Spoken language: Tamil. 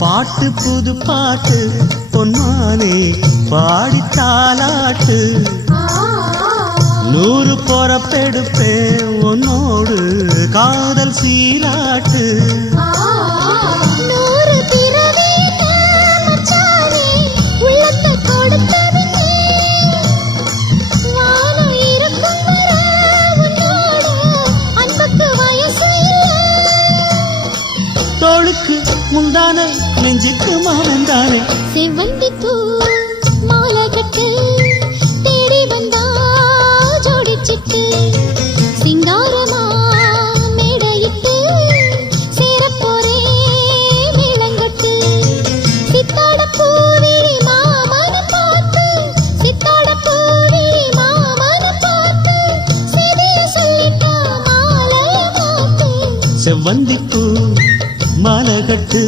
பாட்டு புது பாட்டு பொன்மானே பாடி தாலாட்டு 100 பொறப்பெடுப்பேன் உன்னோடு காதல் சீராட்டு தோளுக்கு முந்தானை நெஞ்சுக்கு மாமந்தானே செவ்வந்தி பூ மாலை கட்டு தேடி வந்தா ஜோடிச்சிட்டு சிங்காரமா மேடையிட்டு சேரப்போரே மேளங்கட்டு சித்தாட பூவிழி மாமன பார்த்து சித்தாட பூவிழி மாமன பார்த்து செய்திய சொல்லிட்டா மாலைய மாத்து செவ்வந்தி பூ மாலை கட்டு